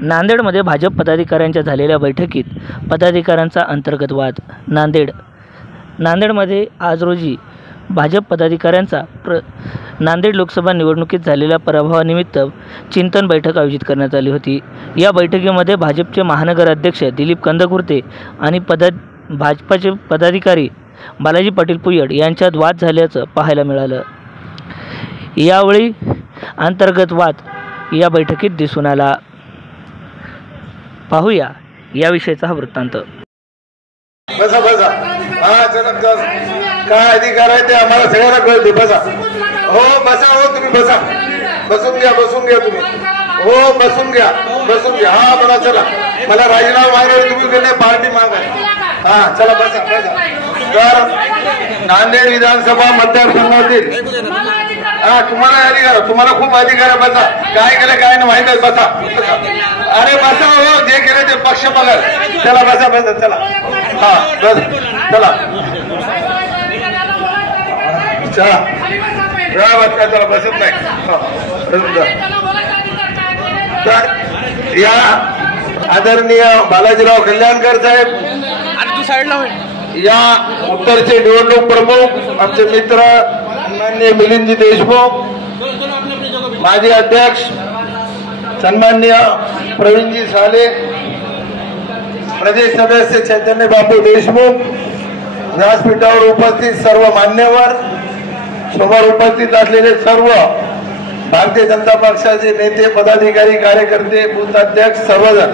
नांदेडमध्ये भाजप पदाधिकाऱ्यांच्या झालेल्या बैठकीत पदाधिकाऱ्यांचा अंतर्गत वाद. नांदेडमध्ये आज रोजी भाजप पदाधिकाऱ्यांचा नांदेड लोकसभा निवडणुकीत झालेल्या पराभवानिमित्त चिंतन बैठक आयोजित करण्यात आली होती. या बैठकीमध्ये भाजपचे महानगर अध्यक्ष दिलीप कंदकुर्ते आणि भाजपाचे पदाधिकारी बालाजी पाटील पुयड यांच्यात वाद झाल्याचं पाहायला मिळालं. यावेळी अंतर्गत वाद या बैठकीत दिसून आला. पाहूया याविषयीचा हा वृत्तांत. बसा बसा. हा चला काय अधिकार आहे ते आम्हाला सगळ्यांना कळते. बसा. हो बसा. हो तुम्ही बसा. बसून घ्या तुम्ही. हो बसून घ्या. हा मला चला मला राजीनामा मागायला तुम्ही गेले पार्टी मागाय. हा चला बसा. तर नांदेड विधानसभा मतदारसंघातील तुम्हाला अधिकार तुम्हाला खूप अधिकार आहे. बसा. काय केलं काय नाही माहित आहे. बसा. अरे बसा. हो जे केलं ते पक्ष बघा. चला बसा चला. हा बस चला चला बसत नाही. तर या आदरणीय बालाजीराव कल्याणकर साहेब या उत्तरचे निवडणूक प्रमुख आमचे मित्र सन्माननीय मिलिंदजी देशमुख, माजी अध्यक्ष सन्माननीय प्रवीणजी साले, प्रदेश सदस्य चैतन्य बापू देशमुख, व्यासपीठावर उपस्थित सर्व मान्यवर, समोर उपस्थित असलेले सर्व भारतीय जनता पक्षाचे नेते, पदाधिकारी, कार्यकर्ते, बूथ अध्यक्ष सर्वजण